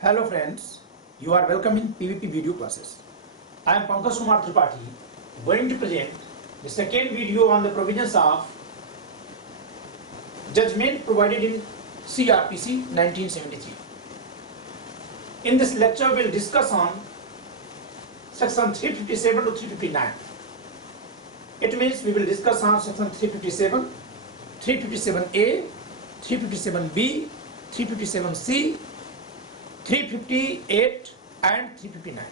Hello friends, you are welcome in PVP video classes. I am Pankaj Kumar Tripathi going to present the second video on the provisions of judgment provided in CRPC 1973. In this lecture we will discuss on section 357 to 359. It means we will discuss on section 357, 357A, 357B, 357C, 358 and 359.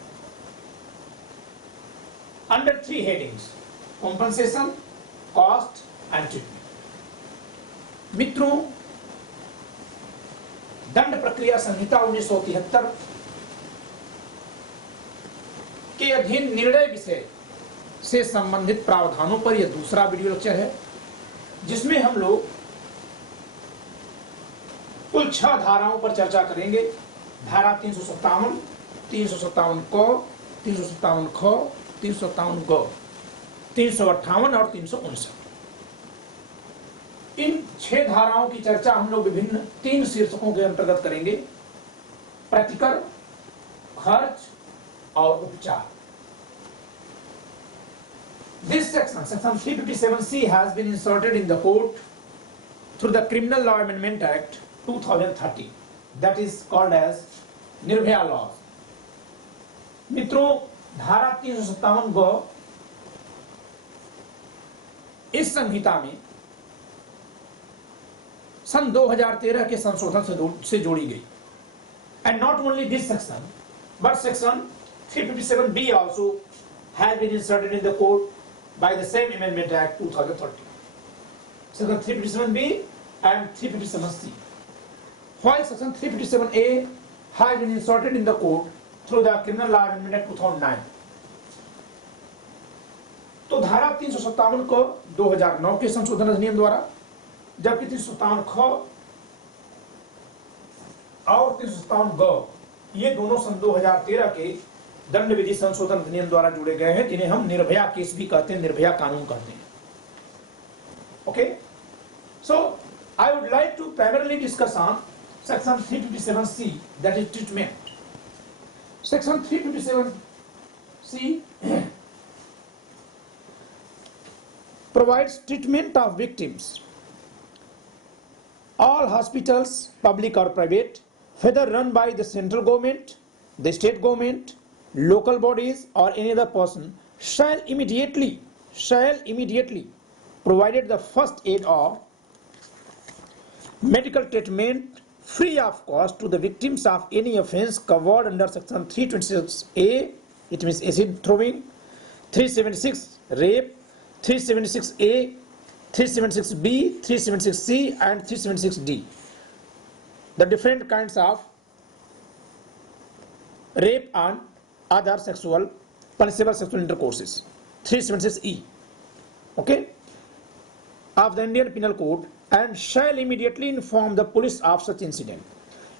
Under three headings: compensation, cost and treatment. मित्रों, दंड प्रक्रिया संहिता 1973 के अधीन निर्णय विषय से संबंधित प्रावधानों पर यह दूसरा वीडियो लेक्चर है, जिसमें हम लोग कुल 6 धाराओं पर चर्चा करेंगे। धारा 357, 357 क, 357 ख, 357 ग, 358 और 359। इन 6 धाराओं की चर्चा हम लोग विभिन्न 3 शीर्षकों के अंतर्गत करेंगे: प्रतिकर, खर्च और उपचार। This section, section 357C, has been inserted in the code through the Criminal Law Amendment Act 2013, that is called as Nirbhaya law. मित्रों, धारा 357 ग इस संहिता में सन 2013 के संशोधन से जोड़ी गई। And not only this section but section 357B also has been inserted in the code by the same Amendment Act 2013. Section 357B and 357C. While section 357A has been inserted in the code through the Criminal Law Amendment Act 2009. तो धारा 357 को 2009 के संशोधन अधिनियम द्वारा, जबकि 357 ख और 357 ग ये दोनों सन 2013 के दंड विधि संशोधन अधिनियम द्वारा जुड़े गए हैं, जिन्हें हम निर्भया केस भी कहते हैं, निर्भया कानून कहते हैं। Okay, so I would like to primarily discuss on section 357C, that is treatment. Section 357C provides treatment of victims. All hospitals, public or private, whether run by the central government, the state government, local bodies or any other person, shall immediately provided the first aid or medical treatment free of cost to the victims of any offence covered under section 326A, it means acid throwing, 376 rape, 376A, 376B, 376C and 376D. The different kinds of rape and other sexual punishable sexual intercourses. 376E, okay, of the Indian Penal Code, and shall immediately inform the police of such incident.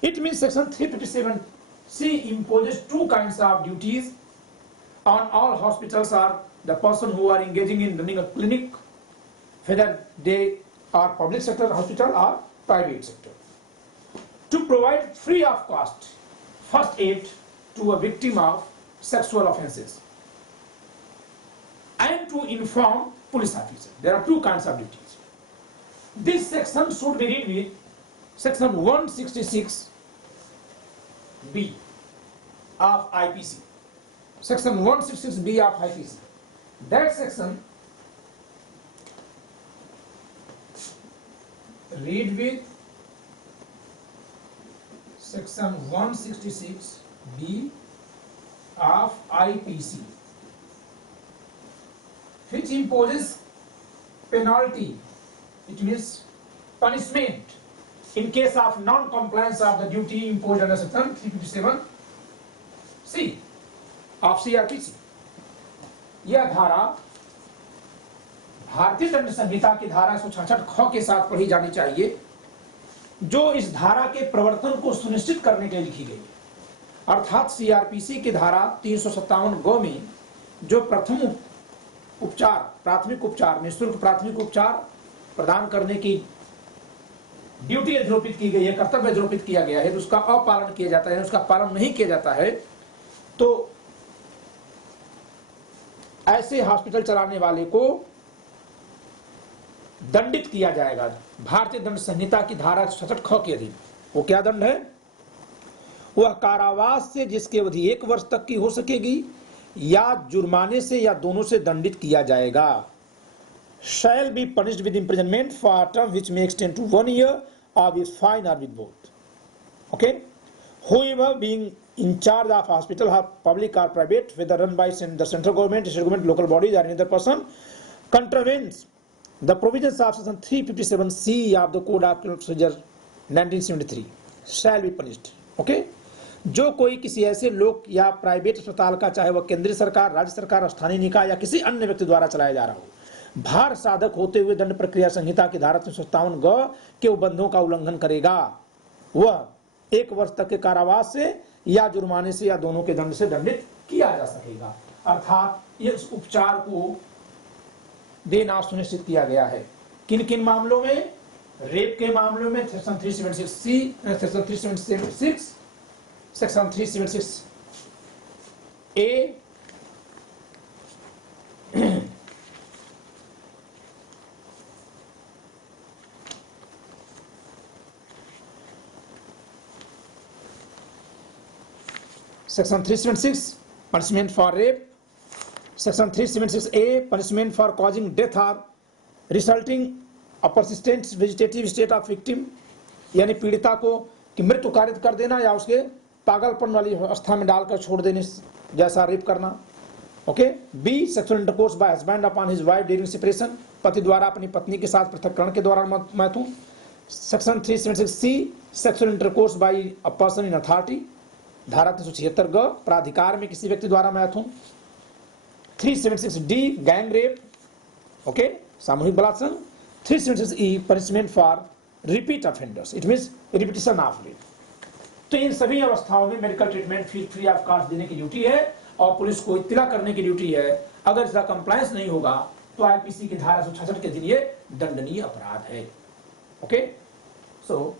It means section 357C imposes 2 kinds of duties on all hospitals or the person who are engaging in running a clinic, whether they are public sector hospital or private sector, to provide free of cost first aid to a victim of sexual offences and to inform police officer. There are 2 kinds of duties. This section should be read with section 166B of IPC. Section 166B of IPC. That section read with section 166B of IPC, which imposes penalty. It means punishment in case of non-compliance of the duty imposed under section 357C of CRPC. यह धारा भारतीय दंड संहिता की धारा 166 ख के साथ पढ़ी जानी चाहिए, जो इस धारा के प्रवर्तन को सुनिश्चित करने के लिए लिखी गई। अर्थात CRPC की धारा 357 ग में जो प्रथम उपचार, प्राथमिक उपचार, निःशुल्क प्राथमिक उपचार प्रदान करने की ड्यूटी अधिरोपित की गई है, कर्तव्य अधिरोपित किया गया है, तो उसका अपालन किया जाता है, उसका पालन नहीं किया जाता है, तो ऐसे हॉस्पिटल चलाने वाले को दंडित किया जाएगा भारतीय दंड संहिता की धारा 66 ख के अधीन। वो क्या दंड है? वह कारावास से जिसकी अवधि 1 वर्ष तक की हो सकेगी या जुर्माने से या दोनों से दंडित किया जाएगा। shall be punished with imprisonment for a term which may extend to 1 year or with fine or with both. Okay, whoever being in charge of hospital or public or private, whether run by the central government, state government, local bodies or any other person, contravenes the provisions of section 357C of the Code of Criminal Procedure 1973 shall be punished. Okay, जो कोई किसी ऐसे लोक या private अस्पताल का, चाहे वह केंद्रीय सरकार, राज्य सरकार, स्थानीय निकाय या किसी अन्य व्यक्ति द्वारा चलाया जा रहा हो, भार साधक होते हुए दंड प्रक्रिया संहिता की धारा 357 ग के उपबंधों का उल्लंघन करेगा, वह 1 वर्ष तक के कारावास से या जुर्माने से या दोनों के दंड से दंडित किया जा सकेगा। अर्थात इस उपचार को देना सुनिश्चित किया गया है। किन किन मामलों में? रेप के मामलों में section 376C, section 376, section 376A, Section 376 punishment for rape, Section 376A punishment for causing death or resulting a persistent vegetative state of victim, यानी पीड़िता को कि मृत्यु कारित कर देना या उसके पागलपन वाली अवस्था में डालकर छोड़ देने जैसा रेप करना। Okay. B, sexual intercourse by husband upon his wife during separation, पति द्वारा अपनी पत्नी के साथ पृथक्करण के दौरान मैथुन। Section 376C, sexual intercourse by a person in authority, धारा 376 ग, प्राधिकार में किसी व्यक्ति द्वारा मैथुन। 376D, गैंग रेप, ओके, सामूहिक बलात्संग। 376E, punishment for repeat offenders, it means repetition of rape. तो इन सभी अवस्थाओं में medical treatment free of cost देने की ड्यूटी है और पुलिस को इत्तला करने की ड्यूटी है। अगर इसका कंप्लायंस नहीं होगा तो आईपीसी की धारा 166 के जरिए दंडनीय अपराध है। Okay, so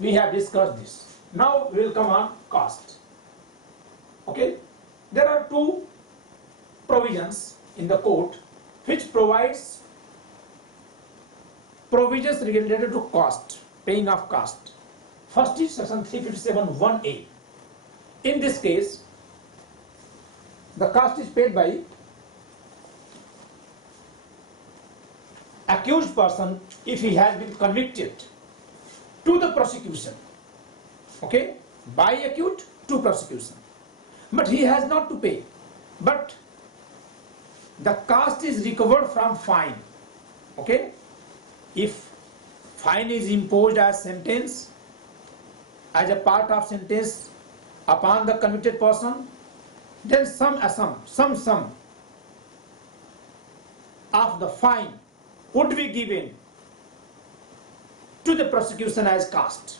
we have discussed this. Now we will come on cost. Okay, there are two provisions in the code which provides provisions related to cost, paying of cost. First is section 357(1)(a). In this case, the cost is paid by accused person if he has been convicted to the prosecution. Okay, by accused to prosecution, but he has not to pay, but the cost is recovered from fine. Okay, if fine is imposed as sentence, as a part of sentence upon the convicted person, then some sum of the fine would be given to the prosecution as cost.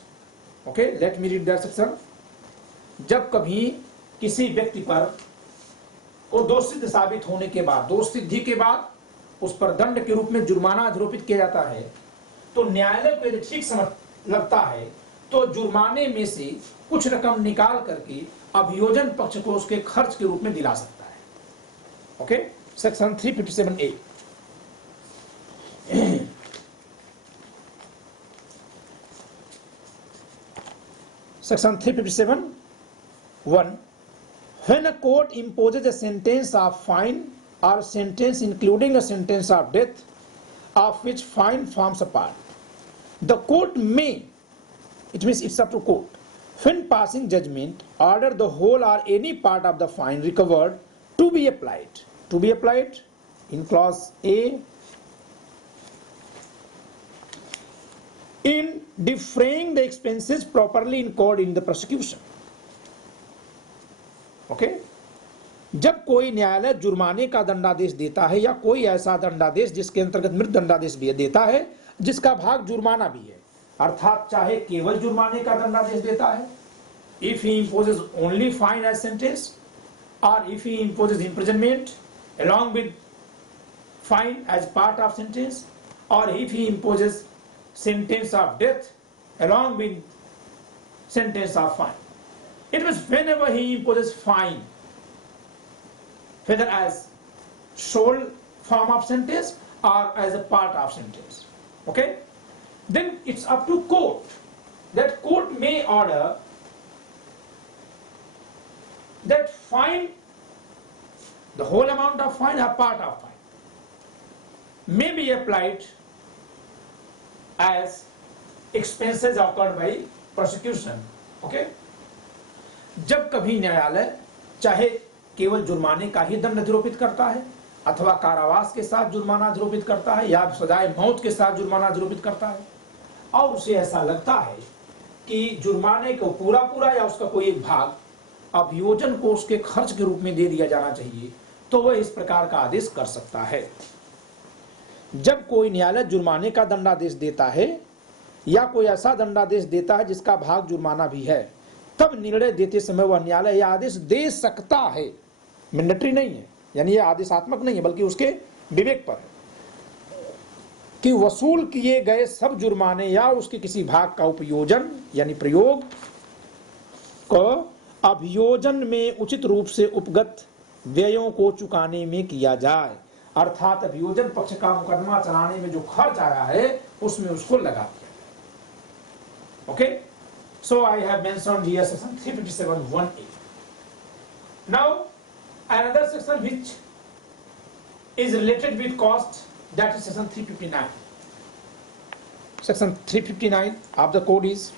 Okay, let me read that section. जब कभी किसी व्यक्ति पर को दोष सिद्ध साबित होने के बाद, दोष सिद्धि के बाद उस पर दंड के रूप में जुर्माना आरोपित किया जाता है, तो न्यायालय को यदि ठीक समझ लगता है तो जुर्माने में से कुछ रकम निकाल करके अभियोजन पक्ष को उसके खर्च के रूप में दिला सकता है। Okay, section 357A। Section 357(1). When a court imposes a sentence of fine or sentence including a sentence of death, of which fine forms a part, the court may, it means it's up to court, when passing judgment, order the whole or any part of the fine recovered to be applied in clause A in defraying the expenses properly incurred in the prosecution. Okay, जब कोई न्यायालय जुर्माने का दंडादेश देता है या कोई ऐसा दंडादेश जिसके अंतर्गत मृत दंडादेश भी देता है जिसका भाग जुर्माना भी है, अर्थात चाहे केवल जुर्माने का दंडादेश देता है, if he imposes only fine as sentence, or if he imposes imprisonment along with fine as part of sentence, or if he imposes sentence of death along with sentence of fine. It means whenever he imposes fine, whether as sole form of sentence or as a part of sentence, okay, then it's up to court. That court may order that fine, the whole amount of fine or part of fine, may be applied as expenses occurred by prosecution. Okay? जब कभी न्यायालय चाहे केवल जुर्माने का ही दंड अधिरोपित करता है अथवा कारावास के साथ जुर्माना अधिरोपित करता है या सजाए मौत के साथ जुर्माना अधिरोपित करता है और उसे ऐसा लगता है कि जुर्माने को पूरा या उसका कोई एक भाग अभियोजन को उसके खर्च के रूप में दे दिया जाना चाहिए, तो वह इस प्रकार का आदेश कर सकता है। जब कोई न्यायालय जुर्माने का दंडादेश देता है या कोई ऐसा दंडादेश देता है जिसका भाग जुर्माना भी है, तब निर्णय देते समय वह न्यायालय यह आदेश दे सकता है, मैंडेटरी नहीं है, यानी यह आदेशात्मक नहीं है बल्कि उसके विवेक पर है कि वसूल किए गए सब जुर्माने या उसके किसी भाग का उपयोजन यानी प्रयोग को अभियोजन में उचित रूप से उपगत व्ययों को चुकाने में किया जाए, अर्थात अभियोजन पक्ष का मुकदमा चलाने में जो खर्च आया है उसमें उसको लगा दिया जाए। Okay, so I have mentioned here section 357(1)(a). Now another section which is related with cost, that is section 359. Section 359 of the code is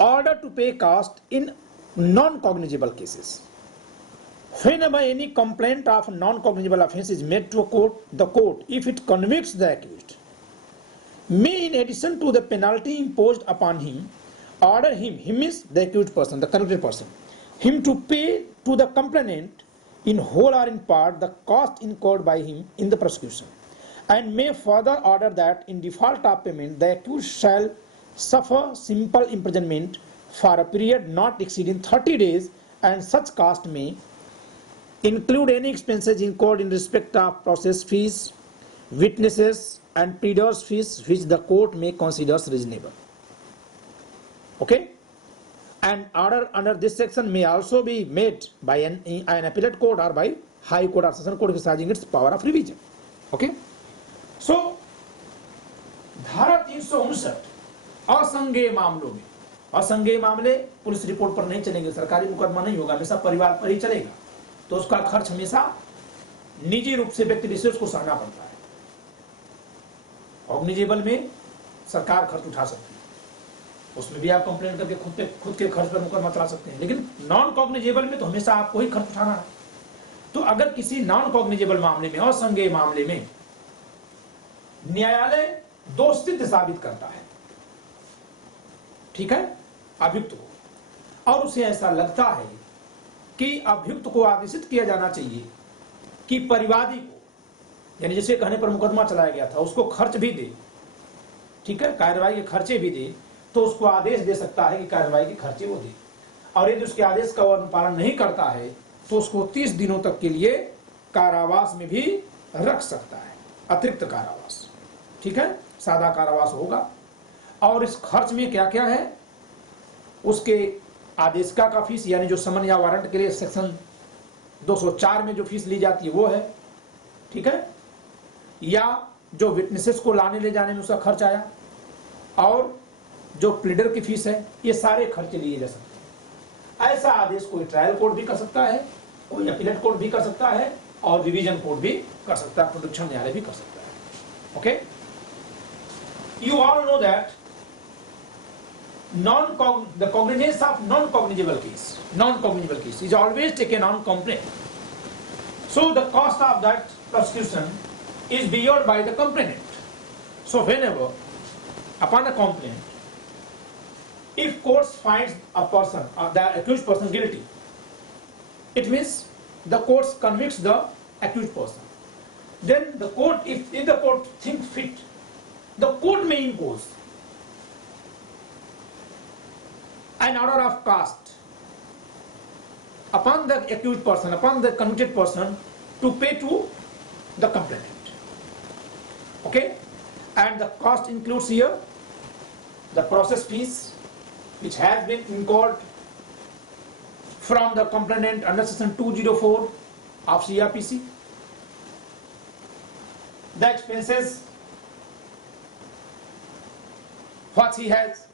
order to pay cost in non-cognizable cases. Whenever any complaint of non-cognizable offence is made to a court, the court, if it convicts the accused, may, in addition to the penalty imposed upon him, order him is the accused person, the convicted person, him to pay to the complainant in whole or in part the cost incurred by him in the prosecution, and may further order that in default of payment the accused shall suffer simple imprisonment for a period not exceeding 30 days, and such cost may include any expenses incurred in respect of process fees, witnesses and pleaders fees which the court may consider reasonable. Okay? And order under this section may also be made by an appellate court or by high court or session court exercising its power of revision. Okay? So, धारा 359 असंज्ञेय मामलों में, असंज्ञेय मामले police report पर नहीं चलेंगे, सरकारी मुकदमा नहीं होगा, हमेशा परिवार पर ही चलेगा, तो उसका खर्च हमेशा निजी रूप से व्यक्ति विशेष को सहना पड़ता है। कॉग्निजेबल में सरकार खर्च उठा सकती है, उसमें भी आप कंप्लेंट करके खुद के खर्च पर मुकदमा चला सकते हैं, लेकिन नॉन कॉग्निजेबल में तो हमेशा आपको ही खर्च उठाना है। तो अगर किसी नॉन कॉग्निजेबल मामले में, असंज्ञेय मामले में न्यायालय दोष सिद्ध साबित करता है, ठीक है, अभियुक्त को, और उसे ऐसा लगता है कि अभियुक्त को आदेशित किया जाना चाहिए कि परिवादी को, यानी जिसे कहने पर मुकदमा चलाया गया था, उसको खर्च भी दे, ठीक है, कार्यवाही के खर्चे भी दे, तो उसको आदेश दे सकता है कि कार्यवाही के खर्चे वो दे, और यदि उसके आदेश का अनुपालन नहीं करता है तो उसको 30 दिनों तक के लिए कारावास में भी रख सकता है, अतिरिक्त कारावास, ठीक है, सादा कारावास होगा। और इस खर्च में क्या क्या है, उसके आदेशिका का फीस यानी जो समन या वारंट के लिए सेक्शन 204 में जो फीस ली जाती है वो है, ठीक है, या जो विटनेसेस को लाने ले जाने में उसका खर्च आया, और जो प्लीडर की फीस है, ये सारे खर्चे लिए जा सकते हैं। ऐसा आदेश कोई ट्रायल कोर्ट भी कर सकता है, कोई अपीलेट कोर्ट भी कर सकता है, और रिवीजन कोर्ट भी कर सकता है, प्रोडक्शन न्यायालय भी कर सकता है। Okay, you all know that the cognizance of non-cognizable case is always taken on complaint. So the cost of that prosecution is borne by the complainant. So whenever upon a complaint, if court finds a person, the accused person guilty, it means the court convicts the accused person. Then the court, if the court thinks fit, the court may impose an order of cost upon the accused person, upon the convicted person, to pay to the complainant. Okay? and the cost includes here the process fees which has been incurred from the complainant under section 204 of CRPC, the expenses what he has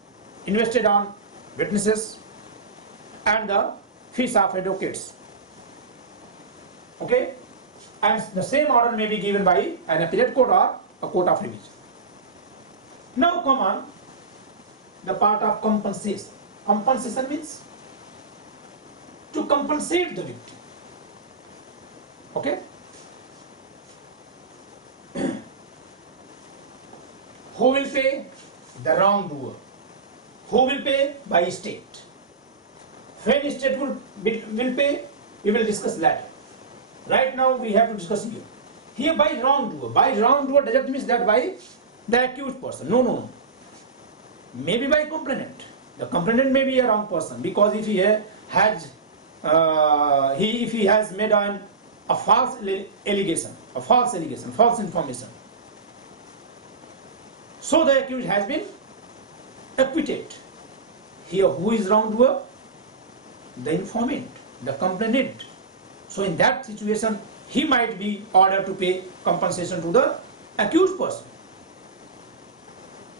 invested on witnesses, and the fees of advocates. Okay, and the same order may be given by an appellate court or a court of revision. Now come on the part of compensation. Compensation means to compensate the victim. Okay, who will pay? The wrongdoer. Who will pay? By state. When state will pay, we will discuss later. Right now we have to discuss here. Here by wrongdoer. By wrongdoer doesn't mean that by the accused person. No, no, no. Maybe by complainant. The complainant may be a wrong person, because if he has made a false allegation, false information, so the accused has been acquitted. Here who is wrongdoer? The informant, the complainant. So in that situation he might be ordered to pay compensation to the accused person.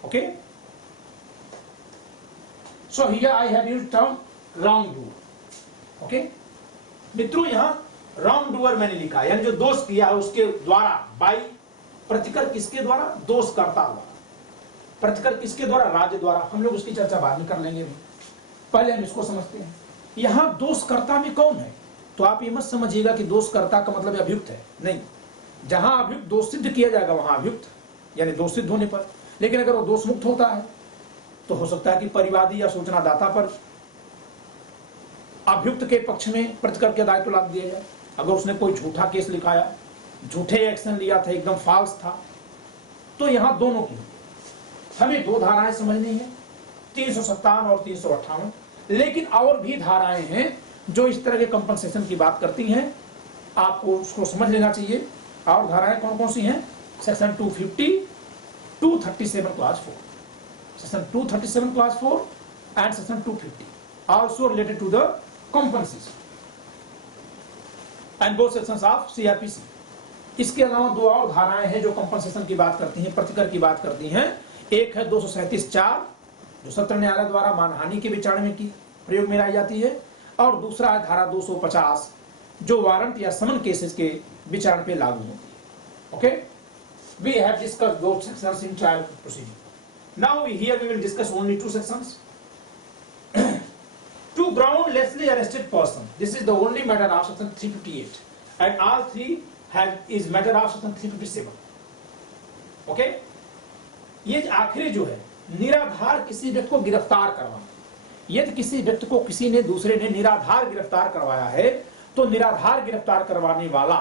Okay, so here I have used term wrongdoer. Okay, मित्रों यहाँ wrongdoer मैंने लिखा, यानी जो दोष किया है उसके द्वारा, बाई प्रतिकर किसके द्वारा? दोषकर्ता द्वारा। प्रतिकर किसके द्वारा? राज्य द्वारा। हम लोग उसकी चर्चा बाद में कर लेंगे, पहले हम इसको समझते हैं। यहाँ दोषकर्ता में कौन है? तो आप ये मत समझिएगा कि दोषकर्ता का मतलब अभियुक्त है, नहीं। जहां अभियुक्त दोष सिद्ध किया जाएगा वहां अभियुक्त, यानी दोष सिद्ध होने पर। लेकिन अगर वो दोष मुक्त होता है तो हो सकता है कि परिवादी या सूचनादाता पर अभियुक्त के पक्ष में प्रतिकर के दायित्व लाद दिया जाए। अगर उसने कोई झूठा केस लिखाया, झूठे एक्शन लिया था, एकदम फॉल्स था, तो यहां दोनों की हमें दो धाराएं समझनी है, 357 और 358। लेकिन और भी धाराएं हैं जो इस तरह के कंपनसेशन की बात करती हैं, आपको उसको समझ लेना चाहिए। और धाराएं कौन कौन सी हैं? Section 250, 237 class 4, section 237 class 4 and section 250 also related to the compensation and both sections of CRPC. इसके अलावा दो और धाराएं हैं जो कंपनसेशन की बात करती हैं, प्रतिकर की बात करती हैं। एक है 237(4) जो सत्र न्यायालय द्वारा मानहानि के विचार में की प्रयोग में लाई जाती है, और दूसरा है धारा 250 जो वारंट या समन केसेस के विचार पे लागू होती है। Okay, we have discussed both sections in trial proceeding. Now here we will discuss only two sections. To groundlessly arrested person, this is the only matter of section 358, and all three is matter of section 357. Okay, ये आखिरी जो है निराधार किसी व्यक्ति को गिरफ्तार करवाना। यदि किसी व्यक्ति को किसी ने दूसरे ने निराधार गिरफ्तार करवाया है तो निराधार गिरफ्तार करवाने वाला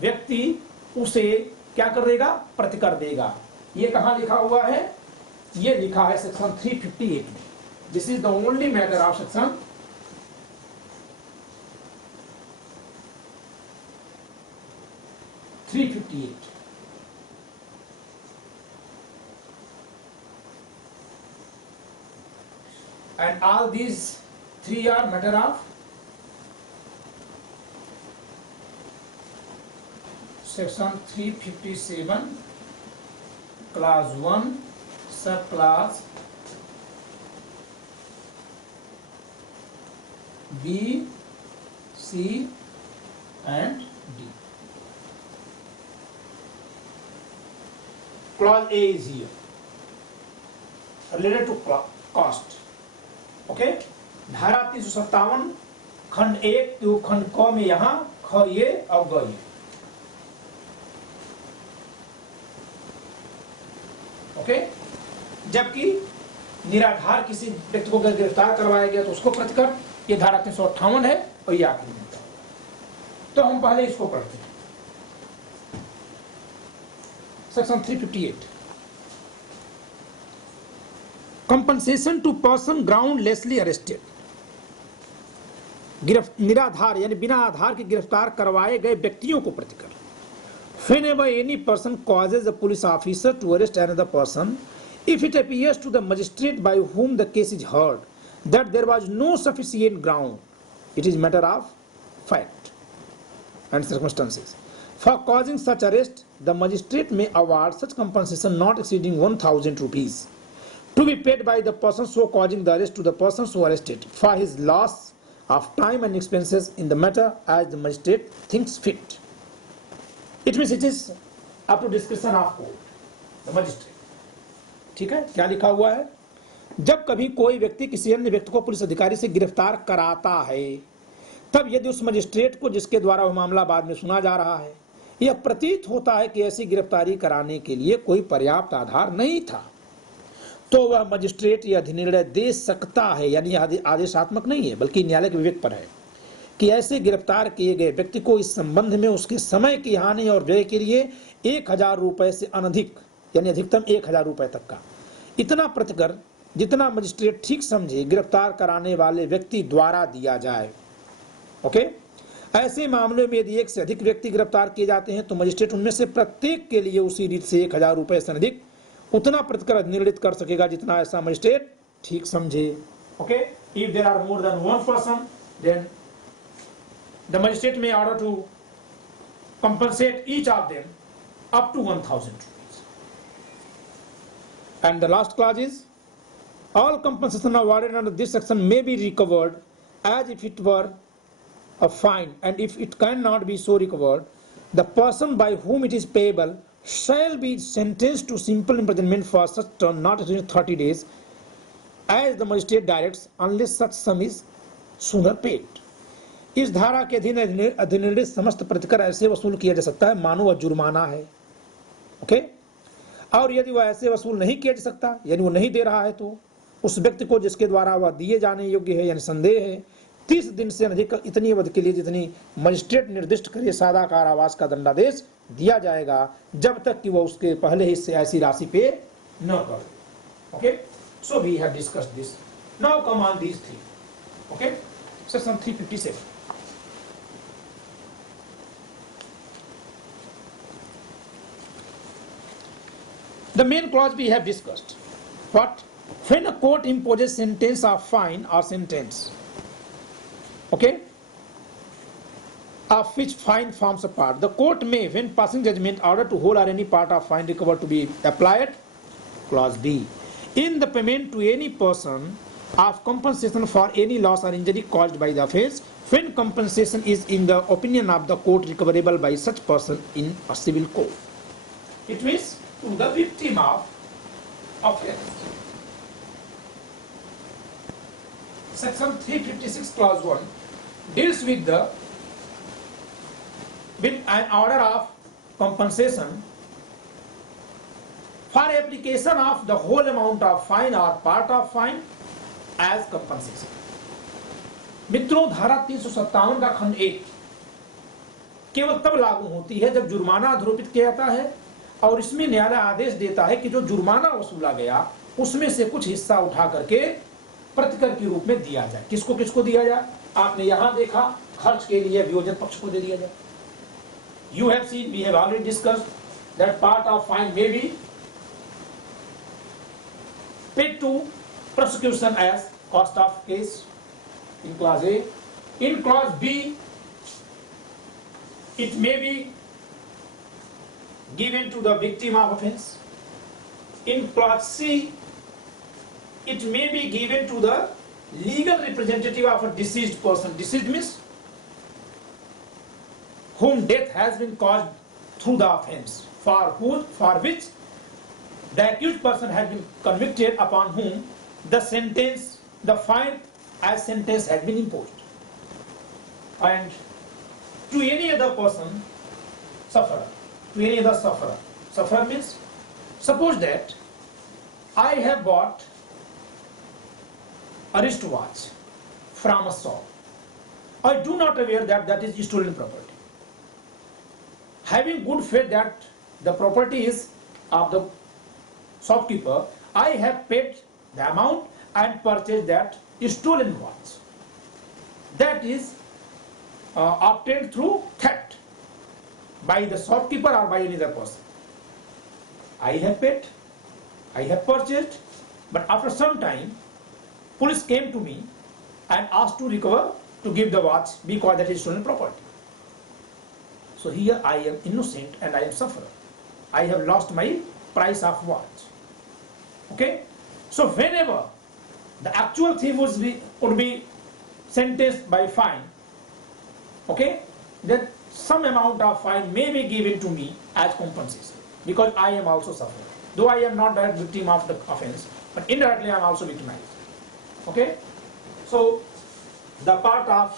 व्यक्ति उसे क्या कर देगा? प्रतिकर देगा। ये कहां लिखा हुआ है? ये लिखा है सेक्शन 358 में। This is the only matter of section 358। And all these three are matter of section 357 class 1 subclass B, C and D. Clause A is here related to cost. Okay, धारा 357 खंड 1 तो खंड क में यहां ख ये और ग ये। ओके, जबकि निराधार किसी व्यक्ति को गिरफ्तार करवाया गया तो उसको प्रतिकर, ये धारा 358 है और ये आखिरी में। तो हम पहले इसको पढ़ते हैं, section 358। Compensation to person groundlessly arrested, निराधार यानी बिना आधार के गिरफ्तार करवाए गए व्यक्तियों को प्रतिकर whenever any person causes a police officer to arrest another person, if it appears to the magistrate by whom the case is heard that there was no sufficient ground, it is matter of fact and circumstances. For causing such arrest, the magistrate may award such compensation not exceeding 1,000 rupees to be paid by the person so causing the arrest to the person so arrested for his loss of time and expenses in the matter as the magistrate thinks fit. It means it is up to discretion of court, the magistrate. ठीक है, क्या लिखा हुआ है? जब कभी कोई व्यक्ति किसी अन्य व्यक्ति को पुलिस अधिकारी से गिरफ्तार कराता है, तब यदि उस मजिस्ट्रेट को जिसके द्वारा वह मामला बाद में सुना जा रहा है, यह प्रतीत होता है कि ऐसी गिरफ्तारी कराने के लिए कोई पर्याप्त आधार नहीं था, तो वह मजिस्ट्रेट यह निर्णय दे सकता है, यानी आदेशात्मक नहीं है बल्कि न्यायालय के विवेक पर है, कि ऐसे गिरफ्तार किए गए व्यक्ति को इस संबंध में उसके समय की हानि और व्यय के लिए 1,000 रुपए से अनधिक, यानी अधिकतम 1,000 रुपए तक का इतना प्रतिकर जितना मजिस्ट्रेट ठीक समझे गिरफ्तार कराने वाले व्यक्ति द्वारा दिया जाए। ओके, ऐसे मामलों में यदि एक से अधिक व्यक्ति गिरफ्तार किए जाते हैं तो मजिस्ट्रेट उनमें से प्रत्येक के लिए उसी रीत से 1,000 रुपए से अधिक उतना प्रतिकर निर्णित कर सकेगा जितना ऐसा मजिस्ट्रेट ठीक समझे। Okay, if there are more than one person then the magistrate may order to compensate each of them up to 1,000 rupees. And the last clause is, all compensation awarded under this section may be recovered as if it were a fine, and if it cannot be so recovered, the person by whom it is payable shall be sentenced to simple imprisonment for such term not exceeding 30 days, as the magistrate directs, unless such sum is sooner paid. इस धारा के अधीन अधिनिर्णित समस्त प्रतिकर ऐसे वसूल किया जा सकता है मानो वह जुर्माना है। ओके, और यदि वह ऐसे वसूल नहीं किया जा सकता, यानी वो नहीं दे रहा है, तो उस व्यक्ति को जिसके द्वारा वह दिए जाने योग्य है, यानी संदेह है, 30 दिन से अधिक इतनी अवधि के लिए जितनी मजिस्ट्रेट निर्दिष्ट करे सादा कारावास का दंडादेश दिया जाएगा, जब तक कि वह उसके पहले ही से ऐसी राशि पे न कर। Okay, so we have discussed this, now come on these three. Okay, section 357। The main clause we have discussed. What? When a court imposes sentence of fine or sentence, okay, of which fine forms a part, the court may, when passing judgment, order to whole or any part of fine recovered to be applied. Clause D. In the payment to any person of compensation for any loss or injury caused by the offence, when compensation is in the opinion of the court recoverable by such person in a civil court. It means to the victim of offence. Section 356 clause 1 deals with an order of compensation for application of the whole amount of fine or part of fine as compensation. मित्रों, धारा 357 का खंड 1 केवल तब लागू होती है जब जुर्माना आरोपित किया जाता है और इसमें न्यायालय आदेश देता है कि जो जुर्माना वसूला गया उसमें से कुछ हिस्सा उठा करके प्रतिकर के रूप में दिया जाए। किसको किसको दिया जाए? आपने यहां देखा, खर्च के लिए वियोजन पक्ष को दे दिया जाए। You have seen, we have already discussed that part of fine may be paid to prosecution as cost of case in clause A. In clause B, it may be given to the victim of offence. In clause C, it may be given to the legal representative of a deceased person. Deceased means whom death has been caused through the offence, for which the accused person has been convicted, upon whom the sentence, the fine as sentence has been imposed. And to any other person, sufferer, to any other sufferer. Sufferer means, suppose that I have bought a wristwatch from a shop. I do not aware that that is stolen property. Having good faith that the property is of the shopkeeper, I have paid the amount and purchased that stolen watch. That is obtained through theft. by the shopkeeper or by any other person. I have paid, I have purchased, but after some time, police came to me and asked to recover, to give the watch because that is stolen property. So here I am innocent and I am sufferer. I have lost my price of watch. Okay? So whenever the actual thief would be sentenced by fine, okay, then some amount of fine may be given to me as compensation, because I am also sufferer. Though I am not direct victim of the offense, but indirectly I am also victimized. Okay? So the part of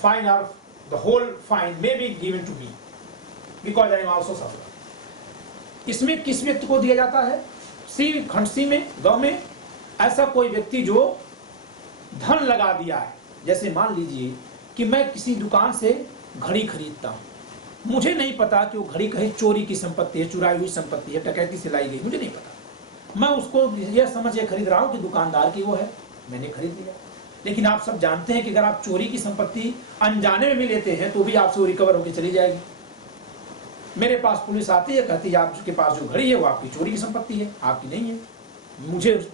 fine or the whole fine may be given to me because I am also sufferer. इसमें किस व्यक्ति को दिया जाता है? सी खंड सी में, ग में, ऐसा कोई व्यक्ति जो धन लगा दिया है। जैसे मान लीजिए कि मैं किसी दुकान से घड़ी खरीदता हूँ, मुझे नहीं पता कि वो घड़ी कहीं चोरी की संपत्ति है, चुराई हुई संपत्ति है, डकैती से लाई गई, मुझे नहीं पता। मैं उसको यह समझ के खरीद रहा हूँ कि दुकानदार की वो है, मैंने खरीद लिया। लेकिन आप सब जानते हैं कि अगर आप चोरी की संपत्ति अनजाने में भी लेते हैं तो भी आपसे वो रिकवर होकर चली जाएगी। मेरे पास पुलिस आती है, कहती है आपके पास जो घड़ी है वो आपकी चोरी की संपत्ति है, आपकी नहीं है,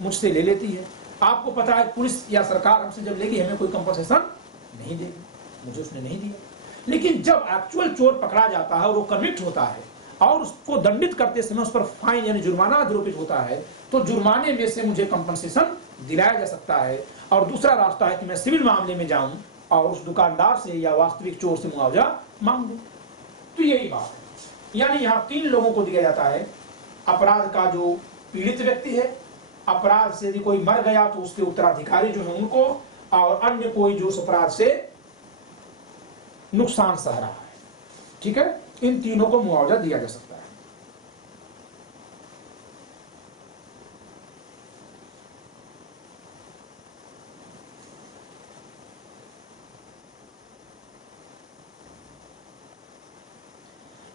मुझसे ले लेती है। आपको पता है पुलिस या सरकार हमसे जब लेगी हमें कोई कंपनसेशन नहीं देगी, मुझे उसने नहीं दिया। लेकिन जब एक्चुअल चोर पकड़ा जाता है और वो कन्विक्ट होता है और उसको दंडित करते समय उस पर फाइन यानी जुर्माना आरोपित होता है, तो जुर्माने में से मुझे कंपनसेशन दिलाया जा सकता है। और दूसरा रास्ता है कि मैं सिविल मामले में जाऊं और उस दुकानदार से या वास्तविक चोर से मुआवजा मांग लूं। तो यही बात है, यानी यहाँ 3 लोगों को दिया जाता है। अपराध का जो पीड़ित व्यक्ति है, अपराध से यदि कोई मर गया तो उसके उत्तराधिकारी जो है उनको, और अन्य कोई जो उस अपराध से नुकसान सह रहा है। ठीक है, इन तीनों को मुआवजा दिया जा सकता है।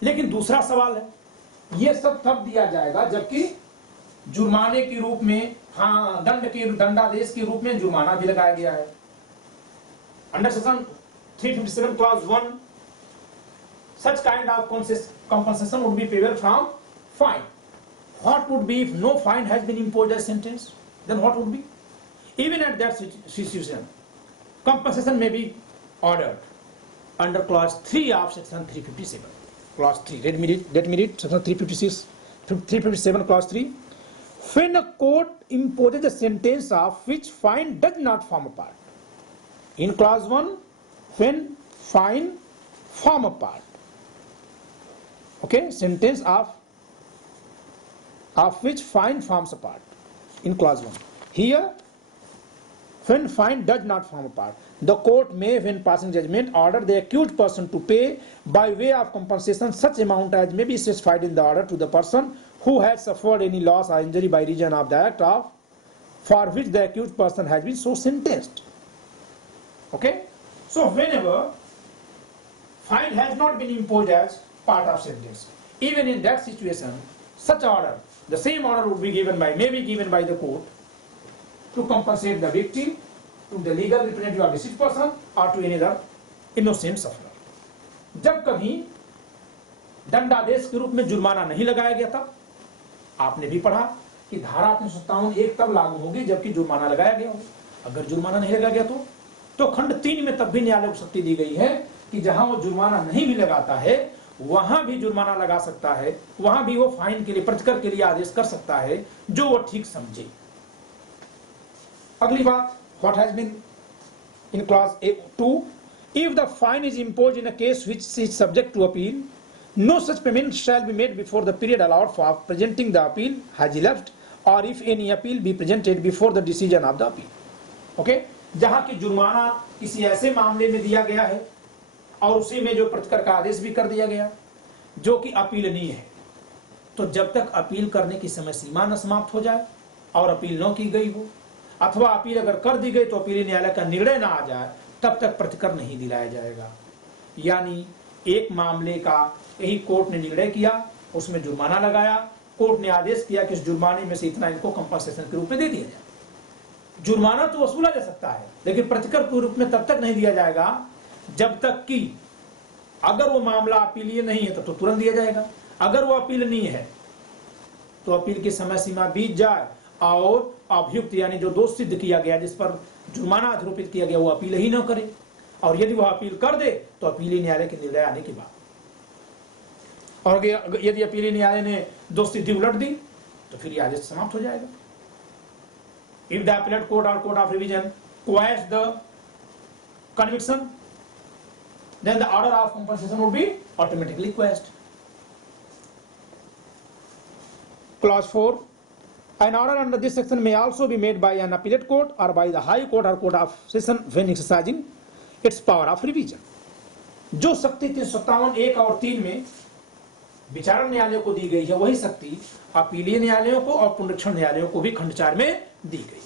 लेकिन दूसरा सवाल है, यह सब तब दिया जाएगा जबकि जुर्माने के रूप में, हाँ, दंडादेश के रूप में जुर्माना भी लगाया गया है। Under section 357 clause 1, such kind of compensation would be payable from fine. What would be if no fine has been imposed as sentence? Then what would be? Even at that situation, compensation may be ordered under clause 3 of section 357. Clause 3. Let me read section 357 clause 3. When a court imposes a sentence of which fine does not form a part. In clause 1, when fine form a part. Okay, sentence of which fine forms a part. In clause 1. Here, when fine does not form a part, the court may, when passing judgment, order the accused person to pay by way of compensation such amount as may be specified in the order to the person who has suffered any loss or injury by reason of the act of for which the accused person has been so sentenced. Okay? So whenever fine has not been imposed as part of sentence, even in that situation, such order, the same order would be given by, may be given by the court to compensate the victim, to the legal representative of deceased person, or to any other innocent sufferer. जब कभी दंडादेश के रूप में जुर्माना नहीं लगाया गया तब आपने भी पढ़ा कि धारा 357(1) तब लागू होगी जबकि जुर्माना लगाया गया हो। अगर जुर्माना नहीं लगाया गया तो खंड 3 में तब भी न्यायालय को शक्ति दी गई है कि जहां वो जुर्माना नहीं भी लगाता है वहां भी जुर्माना लगा सकता है, वहां भी वो फाइन के लिए, प्रतिकर के लिए आदेश कर सकता है जो वो ठीक समझे। अगली बात, what has been in clause 2, if the fine is imposed in a case which is subject to appeal, no such payment shall be made before the period allowed for presenting the appeal has elapsed, or if any appeal be presented before the decision of the appeal. Okay? जहां की जुर्माना किसी ऐसे मामले में दिया गया है और उसी में जो प्रतिकर का आदेश भी कर दिया गया जो कि अपीलनीय है, तो जब तक अपील करने की समय सीमा न समाप्त हो जाए और अपील न की गई हो, अथवा अपील अगर कर दी गई तो अपील न्यायालय का निर्णय ना आ जाए, तब तक प्रतिकर नहीं दिलाया जाएगा। यानी एक मामले का यही कोर्ट ने निर्णय किया, उसमें जुर्माना लगाया, कोर्ट ने आदेश किया कि इस जुर्माने में से इतना इनको कंपनसेशन के रूप में दे दिया जाए। जुर्माना तो वसूला जा सकता है लेकिन प्रतिकर के रूप में तब तक नहीं दिया जाएगा जब तक कि अगर वो मामला अपीलीय नहीं है तो तुरंत दिया जाएगा, अगर वो अपीलनीय है तो अपील की समय सीमा बीत जाए और अभियुक्त यानी जो दोष सिद्ध किया गया, जिस पर जुर्माना आरोपित किया गया, वो अपील ही न करे, और यदि वह अपील कर दे तो अपीली न्यायालय के निर्णय आने के बाद, और यदि अपीली न्यायालय ने दोष सिद्धि उलट दी तो फिर यह आदेश समाप्त हो जाएगा। If the appellate court or court of revision quash the conviction, then the order of compensation would be automatically quashed. Clause 4. An order under this section may also be made by an appellate court or by the high court or court of session when exercising its power of revision. जो शक्ति 357(1) और 3 में विचारण न्यायालयों को दी गई है, वही शक्ति अपीलीय न्यायालयों को और पुनरीक्षण न्यायालयों को भी खंड 4 में दी गई है।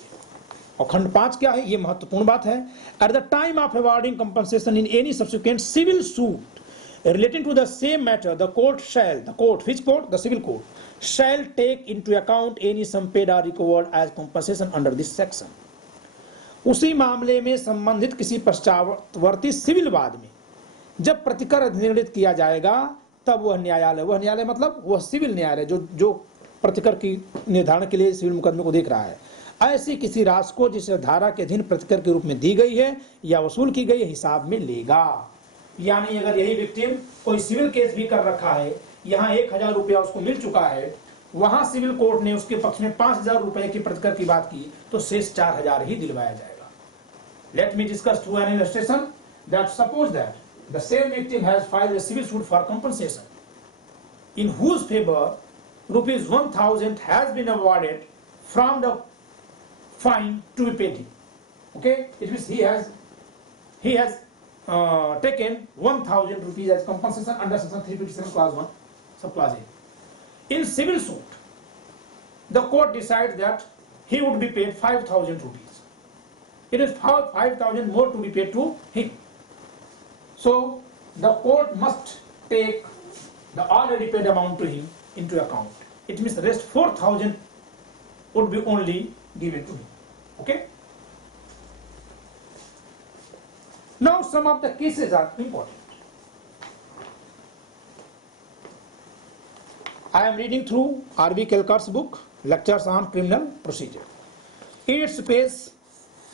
और खंड 5 क्या है, ये महत्वपूर्ण बात है। At the time of awarding compensation in any subsequent civil suit relating to the same matter, the court, which court? The civil court, shall take into account any sum paid or recovered as compensation under this section. उसी मामले में संबंधित किसी पश्चातवर्ती civil वाद में जब प्रतिकर निर्णित किया जाएगा, तब वह न्यायालय मतलब वह सिविल न्यायालय जो प्रतिकर की निर्धारण के लिए सिविल मुकदमे को देख रहा है, ऐसी किसी राशि को जिस धारा के अधीन प्रतिकर के रूप में दी गई है या वसूल की गई है, हिसाब में लेगा। यानी अगर यही विक्टिम कोई सिविल केस भी कर रखा है, यहाँ 1000 रुपया उसको मिल चुका है, वहां सिविल कोर्ट ने उसके पक्ष में 5000 रुपए की प्रतिकर की बात की, तो शेष 4000 ही दिलवाया जाएगा। Let me discuss through an illustration that suppose that the same victim has filed a civil suit for compensation in whose favour ₹1000 has been awarded from the fine to be paid him. Okay, it means he has taken 1000 rupees as compensation under section 357 clause 1 subclause A. In civil suit, the court decides that he would be paid 5000 rupees. It is 5000 more to be paid to him. So the court must take the already paid amount to him into account. It means the rest 4000 would be only given to him. Okay? Now some of the cases are important. I am reading through R.B. Kelkar's book, Lectures on Criminal Procedure. In its page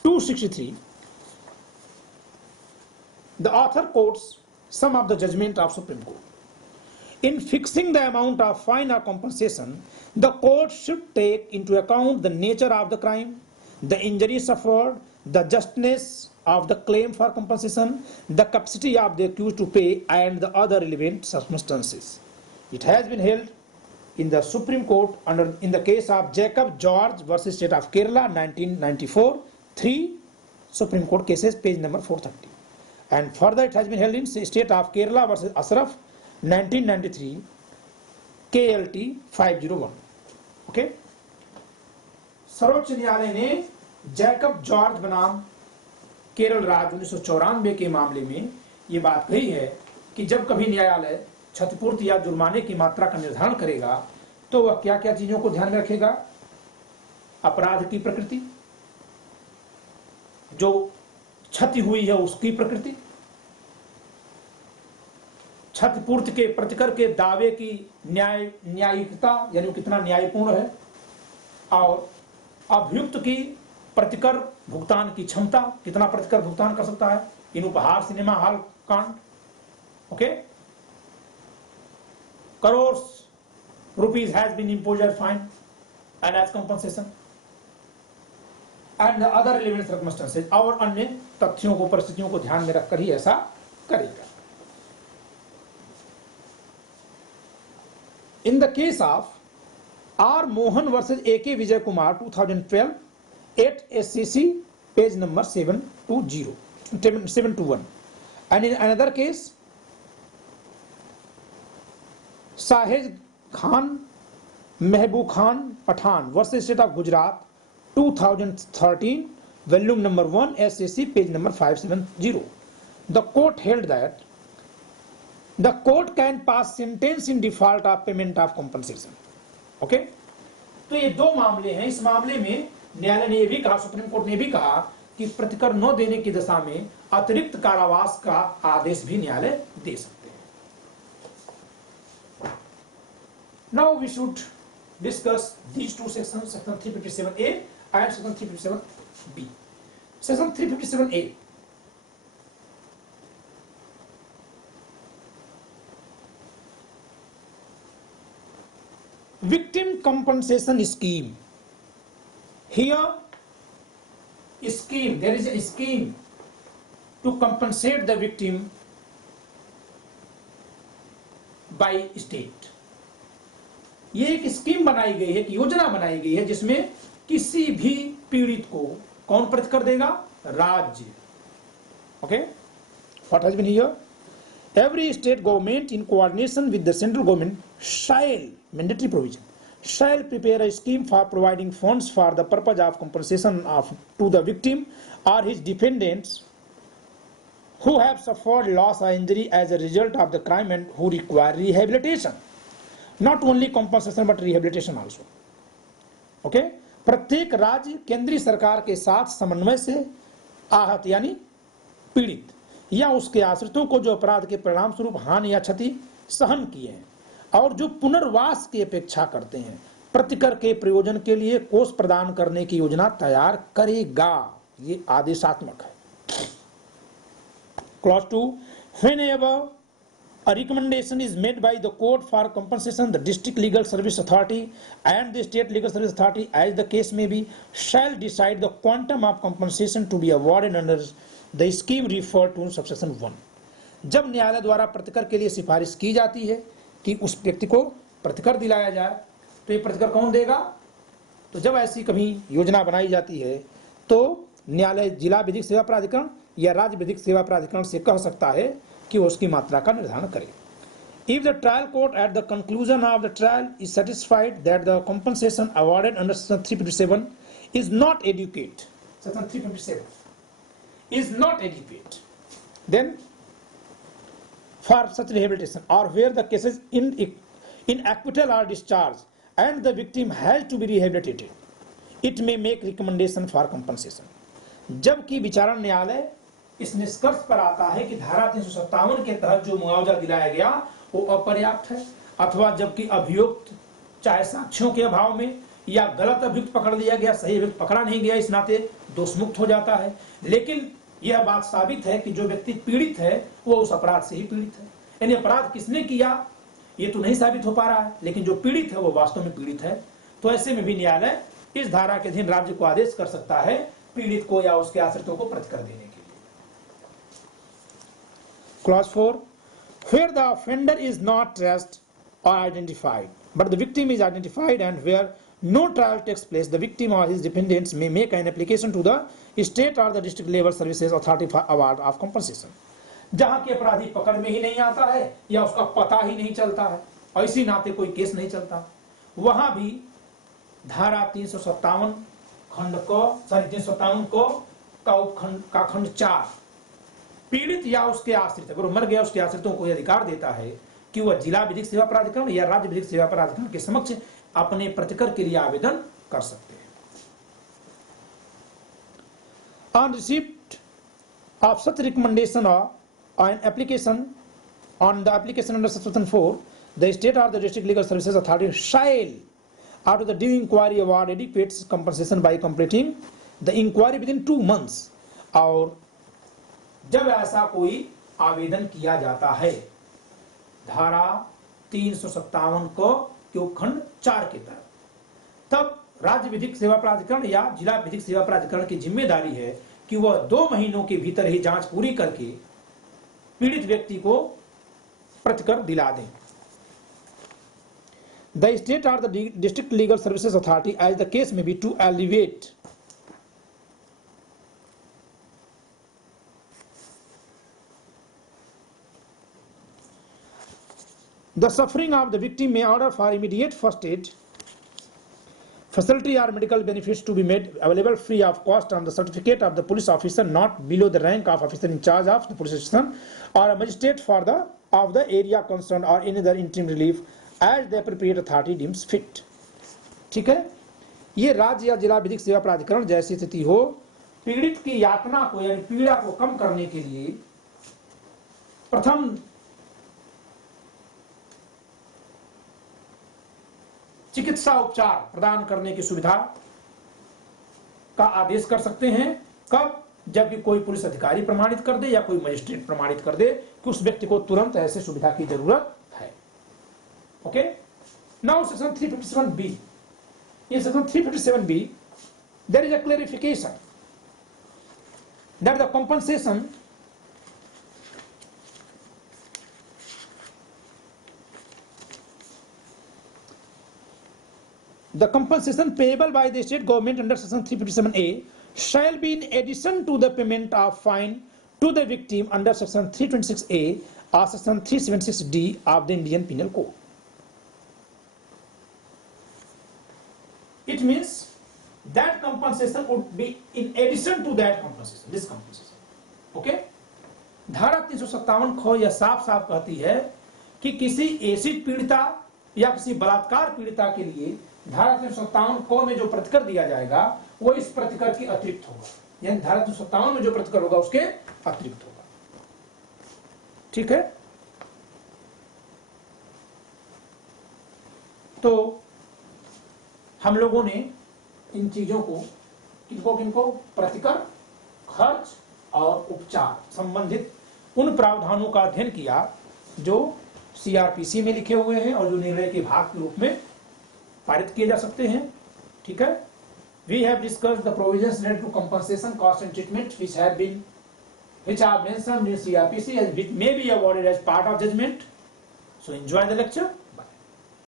263, the author quotes some of the judgment of Supreme Court. In fixing the amount of fine or compensation, the court should take into account the nature of the crime, the injury suffered, the justness of the claim for compensation, the capacity of the accused to pay, and the other relevant circumstances. It has been held in the Supreme Court in the case of Jacob George versus State of Kerala 1994, 3 Supreme Court cases, page number 430. And further it has been held in State of Kerala versus Ashraf 1993, KLT 501. Okay? सर्वोच्च न्यायालय ने Jacob George बनाम केरल राज्य 1994 के मामले में ये बात कही है कि जब कभी न्यायालय क्षतिपूर्ति या जुर्माने की मात्रा का निर्धारण करेगा, तो वह क्या क्या चीजों को ध्यान में रखेगा? अपराध की प्रकृति, जो क्षति हुई है उसकी प्रकृति, क्षतिपूर्ति के प्रतिकर के दावे की न्यायिकता यानी कितना न्यायपूर्ण है, और अभियुक्त की प्रतिकर भुगतान की क्षमता, कितना प्रतिकर भुगतान कर सकता है, इन उपहार सिनेमा हॉल कांड। Okay, crores rupees has been imposed as fine and as compensation and the other relevant circumstances, और अन्य तथ्यों को परिस्थितियों को ध्यान में रखकर ही ऐसा करेगा। In the case of R. Mohan versus A.K. Vijay Kumar 2012, 8 SCC, page number 721. And in another case, Sahej Khan Mehboob Khan Pathan versus State of Gujarat 2013, volume number 1 SCC, page number 570. The court held that the court can pass sentence in default of payment of compensation. Okay, तो ये दो मामले हैं। इस मामले में न्यायालय ने यह भी कहा, सुप्रीम कोर्ट ने भी कहा कि प्रतिकर न देने की दशा में अतिरिक्त कारावास का आदेश भी न्यायालय दे सकते हैं। Now we should discuss these two sections, section 357A and section 357B. Section 357A. Victim compensation scheme. Here, there is a scheme to compensate the victim by state. ये एक स्कीम बनाई गई है, एक योजना बनाई गई है जिसमें किसी भी पीड़ित को कौन प्रतिकर देगा? राज्य. Okay? What has been here? Every state government in coordination with the central government shall, mandatory provision, shall prepare a scheme for providing funds for the purpose of compensation to the victim or his dependents who have suffered loss or injury as a result of the crime and who require rehabilitation. Not only compensation but rehabilitation also. Okay? प्रत्येक राज्य केंद्रीय सरकार के साथ समन्वय से आहत यानी पीड़ित या उसके आश्रितों को जो अपराध के परिणाम स्वरूप हानि या क्षति सहन किए हैं और जो पुनर्वास की अपेक्षा करते हैं, प्रतिकर के प्रयोजन के लिए कोष प्रदान करने की योजना तैयार करेगा. ये आदेशात्मक है. Clause 2. Whenever a recommendation is made by the court for compensation, the district legal service authority and the state legal service authority, as the case may be, shall decide the quantum of compensation to be awarded under the scheme referred to in subsection 1. जब न्यायालय द्वारा प्रतिकर के लिए सिफारिश की जाती है कि उस व्यक्ति को प्रतिकर दिलाया जाए, तो ये प्रतिकर कौन देगा? तो जब ऐसी कभी योजना बनाई जाती है तो न्यायालय जिला विधिक सेवा प्राधिकरण या राज्य विधिक सेवा प्राधिकरण से कह सकता है कि वो उसकी मात्रा का निर्धारण करे. If the trial court at the conclusion of the trial is satisfied that the compensation awarded under section 357 is not adequate, section 357 is not adequate, then for such rehabilitation or where the case is in acquittal or discharge and the victim has to be rehabilitated, it may make recommendation for compensation. जबकि विचारण न्यायालय इस निष्कर्ष पर आता है कि धारा 357 के तहत जो मुआवजा दिलाया गया वो अपर्याप्त है, अथवा जबकि अभियुक्त चाहे साक्ष्यों के अभाव में या गलत अभियुक्त पकड़ लिया गया, सही अभियुक्त पकड़ा नहीं गया, इस नाते दोषमुक्त हो जाता है. लेकिन यह बात साबित है कि जो व्यक्ति पीड़ित है वो उस अपराध से ही पीड़ित है. यानी अपराध किसने किया ये तो नहीं साबित हो पा रहा है, लेकिन जो पीड़ित है वो वास्तव में पीड़ित है. तो ऐसे में भी न्यायालय इस धारा के अधीन राज्य को आदेश कर सकता है पीड़ित को या उसके आश्रितों को प्रतिकर देने के लिए. Clause 4. Where the offender is not traced or identified, but the victim is identified and where no trial takes place, the victim or his dependents may make an application to the state or the district level services authority for award of compensation. जहां के अपराधी पकड़ में ही नहीं आता है या उसका पता ही नहीं चलता है और इसी नाते कोई केस नहीं चलता, वहां भी धारा 357 खंड को 357 को का उपखंड का खंड 4 पीड़ित या उसके आश्रित, अगर वो मर गया, उसके आश्रितों को यह अधिकार देता है कि वह जिला विधिक सेवा प्राधिकरण या राज्य विधिक सेवा प्राधिकरण के समक्ष अपने प्रतिकर के लिए आवेदन कर सकते हैं. On receipt of such recommendation or an application on the application under subsection 4, the state or the district legal services authority shall, after the due inquiry, award adequate compensation by completing the inquiry within 2 months. और जब ऐसा कोई आवेदन किया जाता है धारा 357 को के उपखंड 4 के तहत, तब राज्य विधिक सेवा प्राधिकरण या जिला विधिक सेवा प्राधिकरण की जिम्मेदारी है कि वह 2 महीनों के भीतर ही जांच पूरी करके पीड़ित व्यक्ति को प्रतिकर दिला दें. The state or the district legal services authority, as the case may be, to alleviate the suffering of the victim, may order for immediate first aid facility or medical benefits to be made available free of cost on the certificate of the police officer not below the rank of officer in charge of the police station or a magistrate for the of the area concerned or any other interim relief as the appropriate authority deems fit. ठीक है, ये राज्य या जिला विधिक सेवा प्राधिकरण जैसी स्थिति हो, पीड़ित की यातना को यानी पीड़ा को कम करने के लिए प्रथम चिकित्सा उपचार प्रदान करने की सुविधा का आदेश कर सकते हैं। कब? जबकि कोई पुलिस अधिकारी प्रमाणित कर दे या कोई मजिस्ट्रेट प्रमाणित कर दे कि उस व्यक्ति को तुरंत ऐसे सुविधा की जरूरत है। Okay, now section 357B। In section 357B, there is a clarification that the compensation payable by the state government under section 357A shall be in addition to the payment of fine to the victim under section 326A or section 376D of the Indian Penal Code. It means that compensation would be in addition to that compensation, this compensation. Okay? धारा 357 ख यह साफ साफ कहती है कि किसी acid पीड़िता या किसी बलात्कार पीड़िता के लिए धारा 357 क में जो प्रतिकर दिया जाएगा वो इस प्रतिकर की अतिरिक्त होगा, यानी धारा 357 में जो प्रतिकर होगा उसके अतिरिक्त होगा। ठीक है, तो हम लोगों ने इन चीजों को किनको प्रतिकर, खर्च और उपचार संबंधित उन प्रावधानों का अध्ययन किया जो सीआरपीसी में लिखे हुए हैं और जो निर्णय के भाग के रूप में पारित किए जा सकते हैं। ठीक है, we have discussed the provisions related to compensation cost and treatment which are mentioned in CRPC and which may be awarded as part of judgment. So enjoy the lecture.